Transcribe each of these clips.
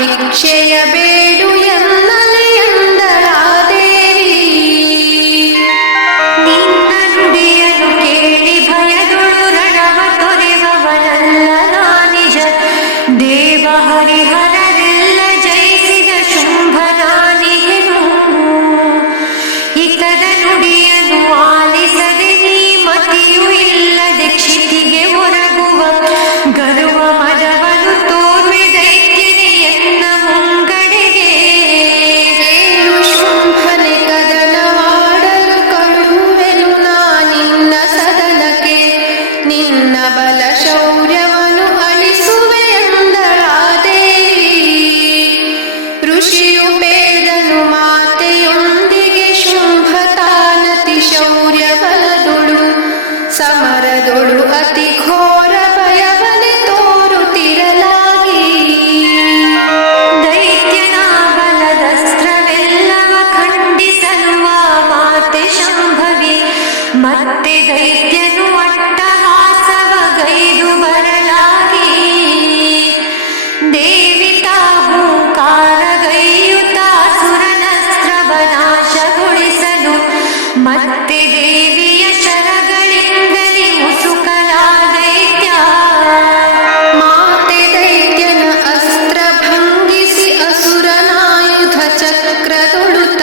ಭಿಕ್ಷೆಯ ಬೇಡು ಎನ್ನಲೆಯಂದಳಾದೇವಿ. ನಿನ್ನ ನುಡಿಯನ್ನು ಕೇಳಿ ಭಯದೊಳು ರಣವ ತೊರೆವವನಲ್ಲ ನಾನಿಜ. ದೇವ ಹರಿಹರರೆಲ್ಲ ಜಯಿಸಿದ ಶುಂಭನಾನಿಗೆನು. ಹಿತದ ನುಡಿಯನ್ನು ಆಲಿಸದೆ ನೀ ಮತಿಯೂ ಇಲ್ಲದೆ ಕ್ಷಿತಿಗೆ ಒರಗುವ ಗರ್ವ ಮದವನ್ನು ತೋರ್ವೆ ದೈತ್ಯನೆ ಎನ್ನ ಮುಂಗಡೆಗೆ. ಹೇಳು ಶುಂಭನೆ ಕದನವಾಡಲು ಕಳುವೆನು ನಾನಿನ್ನ ಸದನಕ್ಕೆ. ನಿನ್ನ ಬಲ ಶೌರ್ಯವನ್ನು ಅಳಿಸುವೆ ಎಂದಳಾದೇವಿ. ಋಷಿಯು ಬೇಡನು ಮಾತೆಯೊಂದಿಗೆ ಶುಂಭತಾನತಿ ಶೌರ್ಯ ಬಲದೊಳು ಸಮರದೊಳು ಅತಿ ಘೋರ ಭಯವನೆ ತೋರುತ್ತಿರಲಾಗಿ. ದೈತ್ಯನ ಬಲದಸ್ತ್ರವೆಲ್ಲವ ಖಂಡಿಸಲು ಆ ಮಾತೆ ಶಂಭವಿ. ಮತ್ತೆ ದೈತ್ಯನು ಅಟ್ಟಹಾಸವ ಗೈದು ಬರಲಾಗಿ. ದೇವಿ ತಾಹೂಕಾರಗೈಯುತ ಸುರನಸ್ತ್ರವ ನಾಶಗೊಳಿಸಲು ಮತ್ತೆ ದೇವಿಯ ಶರಗಳಿಂದಲೇ ಮುಸುಕಲಾದೈತ್ಯ. ಮಾತೆ ದೈತ್ಯನ ಅಸ್ತ್ರ ಭಂಗಿಸಿ ಅಸುರನಾಯುಧ ಚಕ್ರದೊಳುತ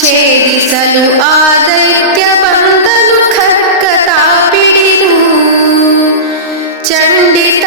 ಛೇದಿಸಲು ಆ ದೈತ್ಯ ಬಂದನು ಖಡ್ಗತಾ ಪಿಡಿದು. ಚಂಡಿತ